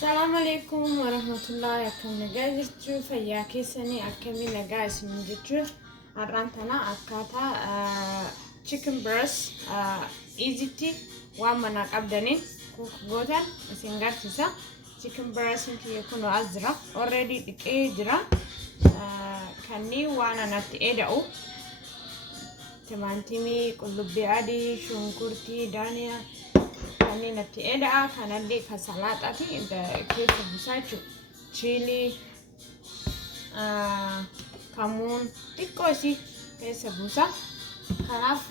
Assalamu alaikum warahmatullahi akkam nagaa jirtu fayyaa keessanii akkamiin nagaa isin jirtu har'aan tana akkaataa chicken breast easy waan mana qabdaniin cook gootan isin garsiisa. Chicken breast kiyya kun azra already dhiqee jira. Kanneen waan anatti eda'u timaatimii, qullubbii adii, shunkurtii, daaniyaa kanneen natti eda'a kanallee kan salaaxaati keessa buusaachu chili kamuun xiqqoo isii keessa buusa. Kanaaf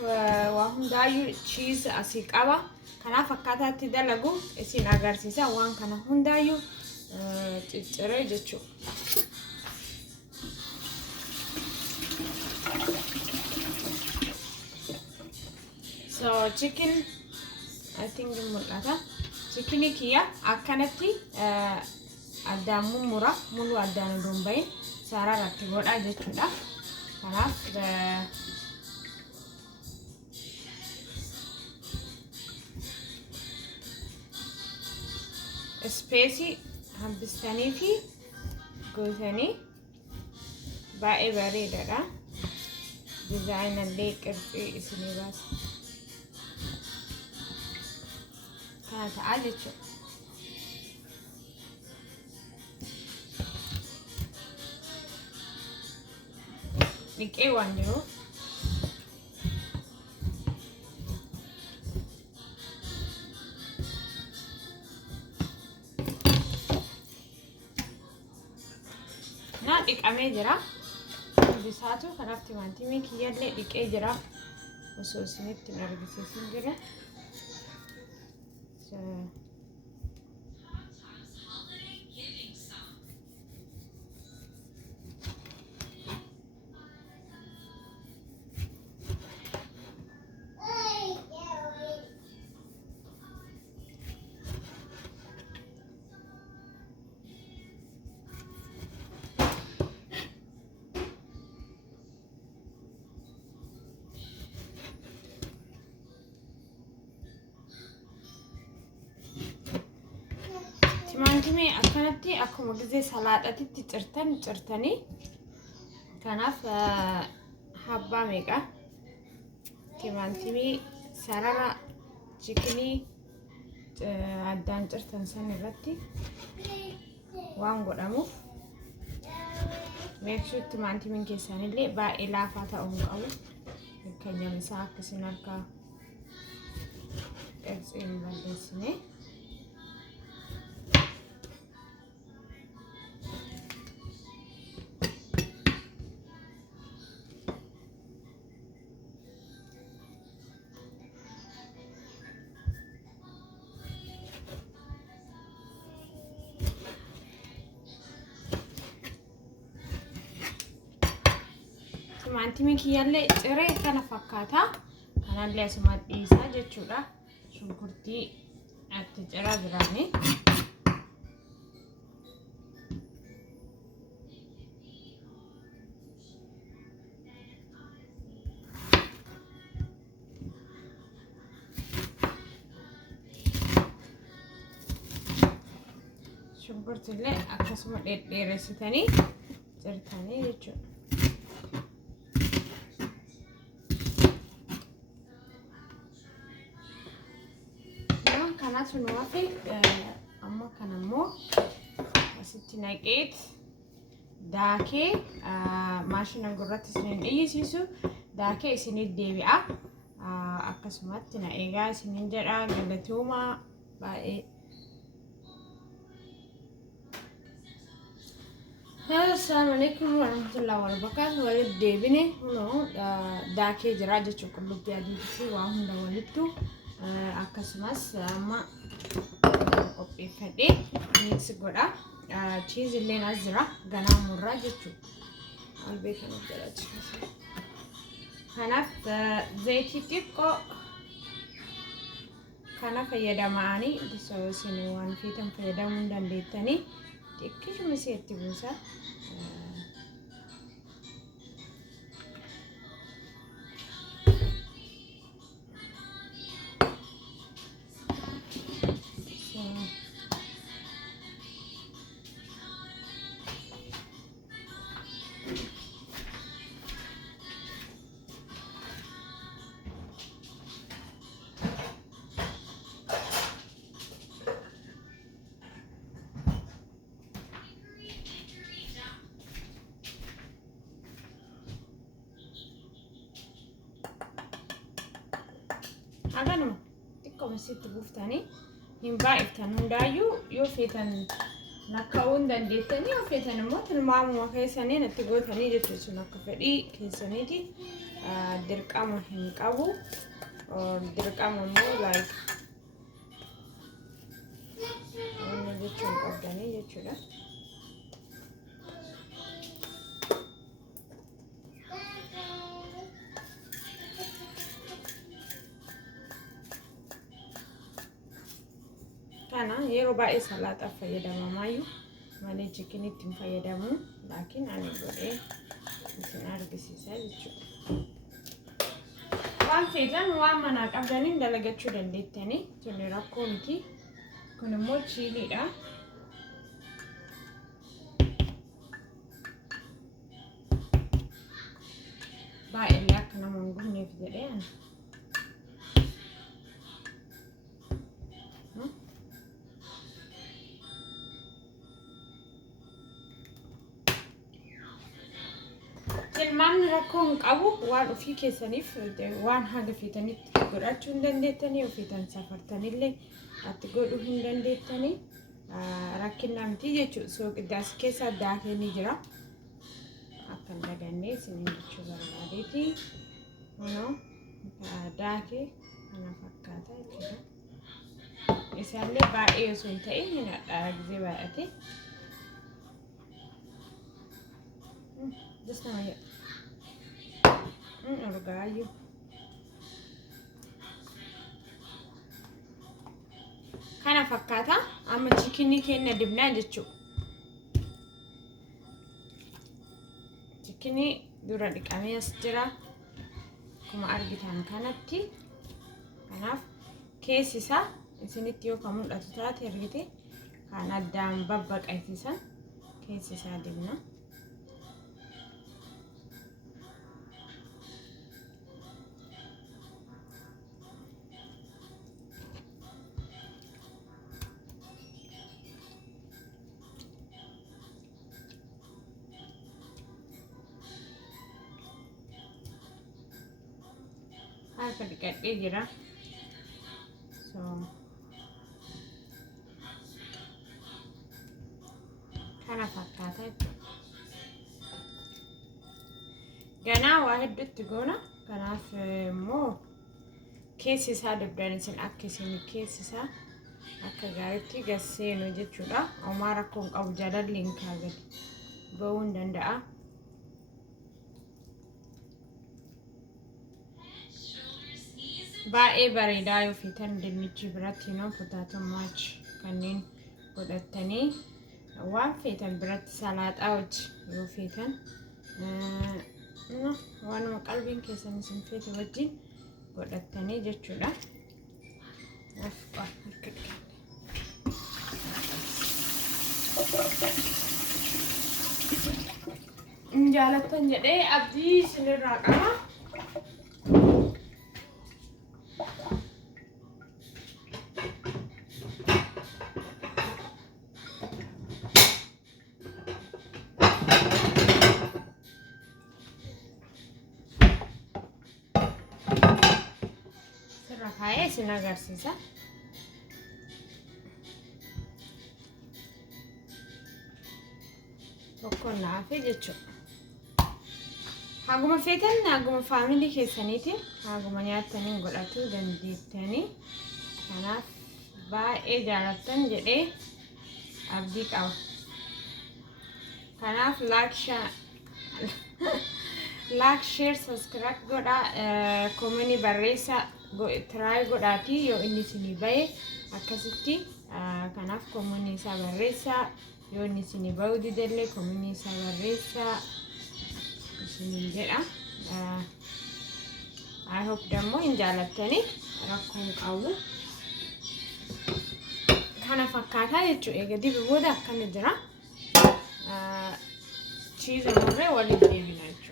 waan hundaayyuu cheese asii qaba. Kanaaf akkaataatti dalagu isin agarsiisa. Waan kana hundaayyuu cicciree jechuudha. So chicken I think mul'ata. Chicken kiyya akkanatti addaan mummura mulu addaan dombayin sararratti godha jechuudha. Kanaaf space hambistanii fi gootanii baay'ee bareedaadha. Dizaayinallee qirxii isinii baasa. Kana ta'a jechuudha. Dhiqee waan jiruuf naa dhiqamee jira. Bisaatu kanaaf timaatimii kiyyallee dhiqee jira. Osoo isinitti hin argisiisin jira. Timaatimii akkanatti akkuma gisee salaaxatitti cirtanii kanaaf habbaa meeqa timaatimii sarara chikinii addaan cirtan san irratti waan godhamuuf meeksuu timaatimiin keessanillee baay'ee laafaa ta'uu qabu. Kanyam isaa akkasiin harka qirtsiin balleessine. Timaatimii kiyyallee ciree kana fakkaata. Kanallee asuma dhiisaa jechuudha. Shunkurtii itti ciraa jiraani. Shunkurtiillee akkasuma dheedheeressitanii cirtanii jechuudha. Kanatu nuwafi amma kanammoo asitti naqeet daakee maashina gurratti isiniin dhiyeessisu daakee isiniif deebi'a. Akkasumatti na eegaa isiniin jedha galatooma baay'ee. Assalamu alaikum warahmatullahi wabarakatuh. Walitti deebine kunoo daakee jira jechuudha. Qullubbii adii fi waa hunda walittu akkasumas amma qopheeffadhee mix godha. Cheese illee as jira ganaa murraa jechuudha. Albee kan hojjetachiisa. Kanaaf zayitii xiqqoo kana fayyadamanii isin waan feetan fayyadamuu dandeettanii xiqqishuma iseetti buusa. haganuma xiqqoo masitti buuftanii hin baay'iftan hundaayyuu yoo feetan nakkaa'uu dandeettanii yoo feetan immoo tilmaamuma keessanii natti gootanii jechuudha sun akka fedhii keessaniiti dirqama hin qabu dirqama immoo like wanni jechuun qabdanii jechuudha. Kana yeroo baay'ee salaaxaaf fayyadamamaayyuu malee chikinitti hin fayyadamu laakiin ani godhee isin argisiisa jechuudha. Waan feetan waan manaa qabdaniin dalagachuu dandeettanii tuni rakkoo miti. Kun immoo chiiliidha. Baay'ee akka nama hin gubneef jedhee ani. Tilmaamni rakkoo hin qabu waan ofii keessaniif waan haga feetanitti godhachuu hin dandeettanii ofiitan safartanillee atti godhuu hin dandeettanii rakkinaa miti jechuudha. So qiddaas keessa daakee ni jira. Akka hin dagannee isiniin jechuu barbaadeeti. Kunoo daakee kana fakkaata jechuudha. Isaallee baay'ee osoo hin ta'in hin hadhaara gisee baay'ate. Just now, orgaayu. Kana fakkaata amma chikinii keenya dibnaa jechuudha. Chikinii dura dhiqamee as jira. Akkuma argitan kanatti. Kanaaf keessi isaa isinitti yoo kan mul'atu taate argite kan addaan babbaqaysiisan keessi isaa dibna. Harka dhiqadhee jira. So kana fakkaata jechuudha. Ganaa waa hedduutti goona. Kanaaf immoo keessi isaa dibdaan isin akka isin keessi isaa akka gaariitti gasseenu jechuudha. Homaa rakkoo hin qabu jaalalli hin kaagati ba'uu hin danda'a. Baay'ee bareedaa yoo feetan dinnichi biratti potato maach kanneen godhatanii waan feetan biratti salaaxaa wajjin yoo feetan waanuma qalbiin keessan isin feete wajjin godhatanii jechuudha. Jaalattan jedhee abdii isinirraa qaba. Isin agarsiisa. Tokko naafe jechuudha. Haguma feetan haguma faamilii keessaniitiin haguma nyaataniin godhachuu dandeettanii. Kanaaf baay'ee jaalattan jedhee abdii qaba. Kanaaf like, share, subscribe godhaa, comment barreessaa. Try godhaati yoo inni isinii bahe akkasitti kanaaf koomanii isaa barreessaa yoo inni isinii bahu didellee koomanii isaa barreessaa isiniin jedha. I hope dammoo hin jaalattanii rakkoo hin qabu. Kana fakkaataa jechuudha. Egaa dibi booda akkana jira. Chiiza murree waliin deebina jechuudha.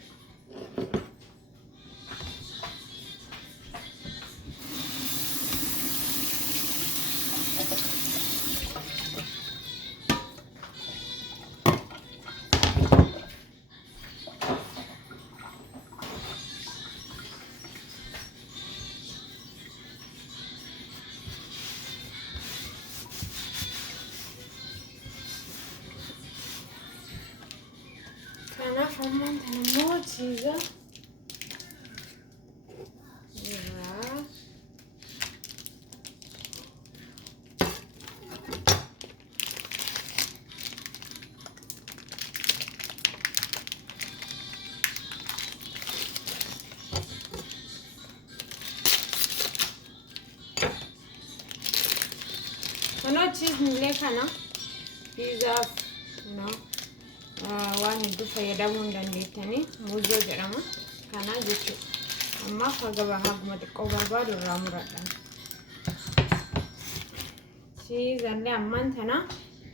More cheese. Yeah. Kana cheese nile kana pizza, waan hedduu fayyadamuu hin dandeettanii muuzoo jedhama. Kana jechuudha. Amma gabaa haguma xiqqoo barbaadu irraa muradhaan. Cheese illee ammaan tana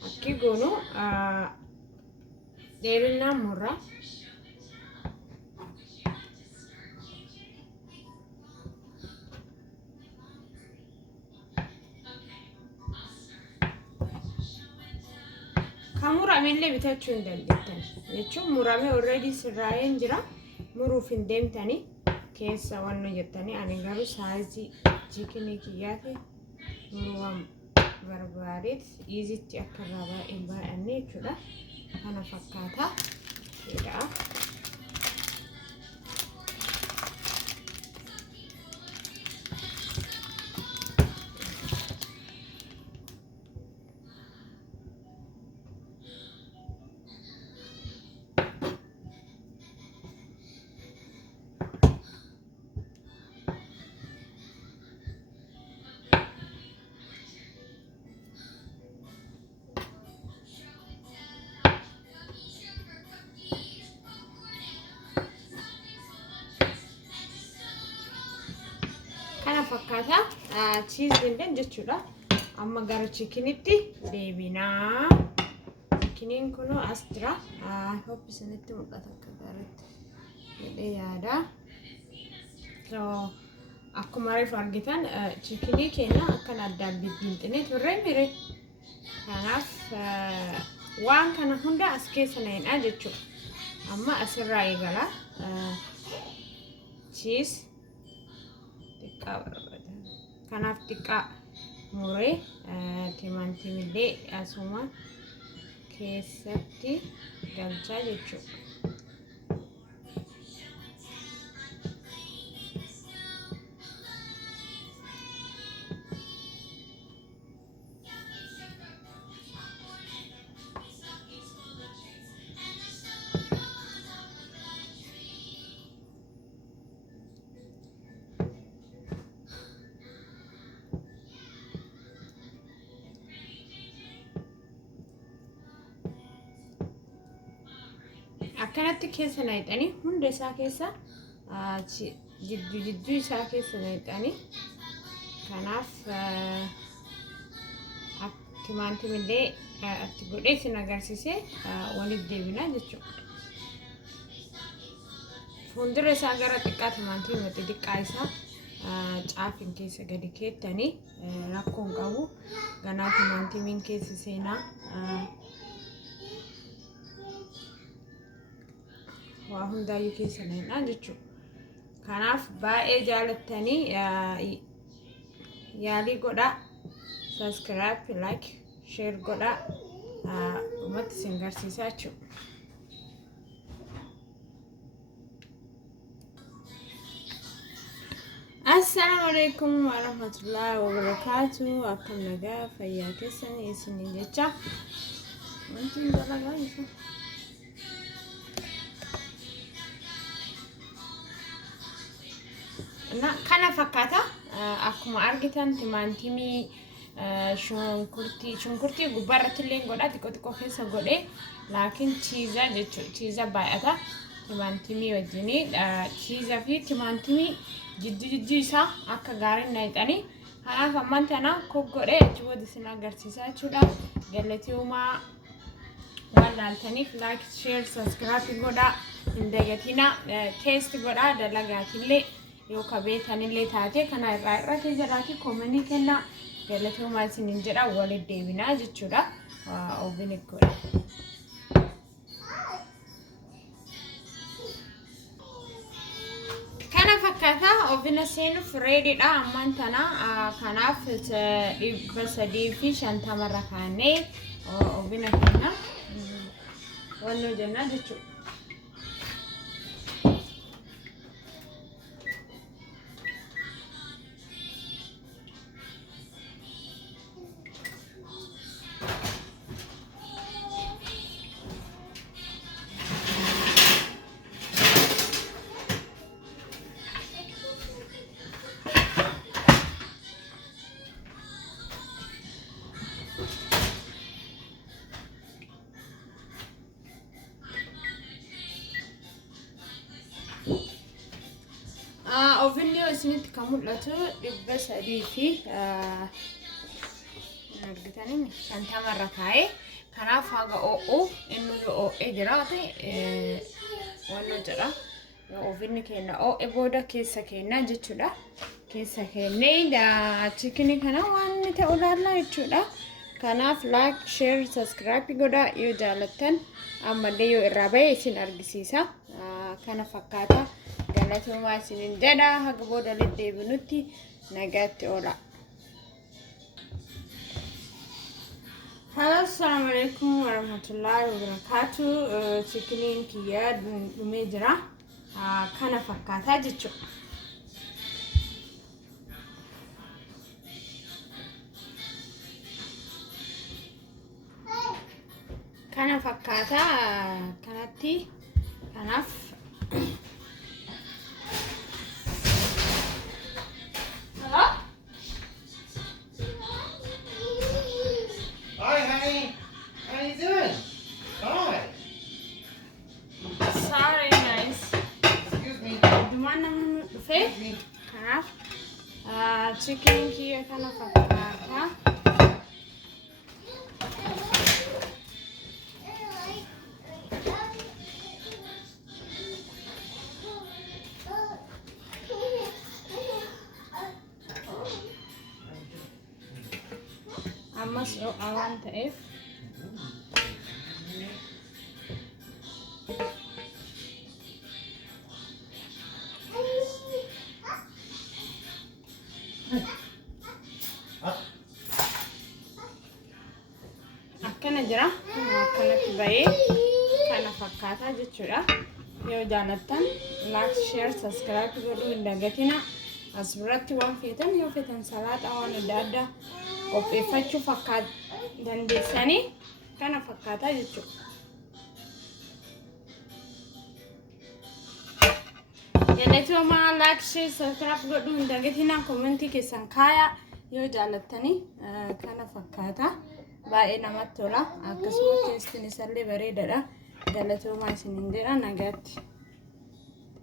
akki goonu dheerinaan murra. Murame bitachuu hin dandeettan jechuun murame already sirraa'een jira muruuf hin deemtanii keessa wanno jettanii ani garuu saayizii chiikinii kiyyaate muruu waan barbaadeet iizitti akka irraa baay'anne jechuudha. Kana fakkaata jedha. Kana fakkaata cheese din jechuudha. Amma gara chikinitti deebinaa. Chikiniin kun as jira. Hope isinitti mul'ata akka gaariitti jedhee yaada. So akkuma reefu argitan chikinii keenya akkan addaan bibbiinxinee turre mire. Kanaaf waan kana hunda as keessa na'inaa jechuudha. Amma asirraa eegala. Cheese kanaaf xiqqaa muree timaantimillee asuma keessatti galchaa jechuudha. Akkanatti keessa na'itanii hunda isaa keessa jidduu isaa keessa na'itanii kanaaf timaantimillee itti godhee isin agarsiisee waliif deebinaa jechuudha. Fuuldura isaa gara xiqqaa timaantimii xiqqaa isaa caafin keessa gadi keettanii rakkoon qabu ganaa timaantimiin keessa seenaa. Waa hundaayyuu keessa na'inaa jechuudha. Kanaaf baay'ee jaalattanii yaalii godhaa. Subscribe, like, share godhaa. Ummatti isin garsiisaa jechuudha. Assalamu alaikum warahmatullahi wabarakatuh. Akkam nagaa fayyaa keessanii isiniin jecha. Wanti dalagaa isa. Kana fakkaata akkuma argitan timaantimii shunkurtii gubbaarratti illee godhaa xiqqoo keessa godhee laakiin chiizaa jechuudha. Chiizaa baay'ata timaantimii wajjinii chiizaa fi timaantimii jidduu isaa akka gaariin na'itanii kanaaf ammaan tana godhee achi booda isin agarsiisaa jechuudha. Galatooma waan laaltaniif like, share, subscribe godhaa. Hin dagatinaa taste godhaa dalagaatillee. Yoo kabeetanillee taate kana irratti jedhaati koomanii kenna galatooma isiniin jedha waliin deebinaa jechuudha. Oven godha. Kana fakkaata oven seenuuf reediidha ammaan tana kanaaf 350 irra kaa'annee oven keenya wanno jenna jechuudha. ovenio isinitti kan mul'atu 300 fi argitanii shantamarra kaa'ee kanaaf haga o'u inni o'ee jiraate wanno jira ovenni keenya o'e booda keessa keenya jechuudha keessa keenya chicken kana waan ta'u laallaa jechuudha kanaaf like share subscribe godhaa yoo jaalattan ammallee yoo irraa ba'e isin argisiisa kana fakkaata galatooma isinin jedha haga booda deebinutti nagaatti oola. Hello, assalamu alaikum warahmatullahi wabarakatuh. Chicken kiya dhume jira. Kana fakkaata jechuudha. Kana fakkaata kanatti kanaaf Hi, honey. How you doing? Hi. Sorry, guys. Excuse me. Dumaan namni dhufe Excuse me. kanaaf chicken kiya kana fakkaata. Ammas waan ta'eef akkana jira akkanatti ba'ee kana fakkaata jechuudha yoo jaalattan like share subscribe godhuu hin dagatina as biratti waan feetan yoo feetan salaaxaa waan adda addaa qopheeffachuu fakkaata dandeessanii kana fakkaata jechuudha. Galatooma like share subscribe godhuu hin dagatina commentii keessan kaayaa yoo jaalattanii kana fakkaata baay'ee namatti tola akkasumas teestiin isallee bareedaadha galatooma isinin jedha nagaatti.